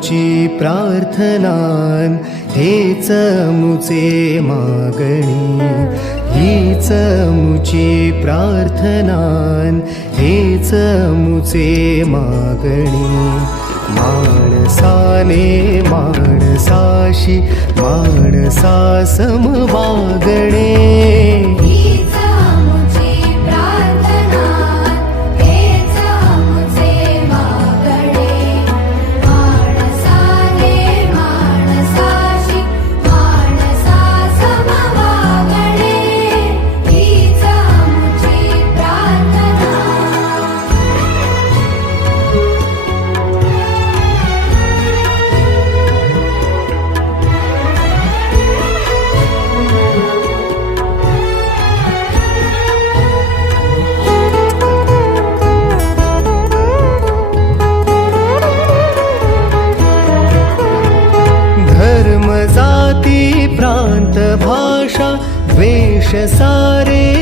मुची प्रार्थनान हेच मुचे मागणी, हीच मुची प्रार्थनान हेच मुचे मागणी. माणसाने माणसाशी माणसा सम वागणे, धर्म जाती प्रांत भाषा द्वेष सारे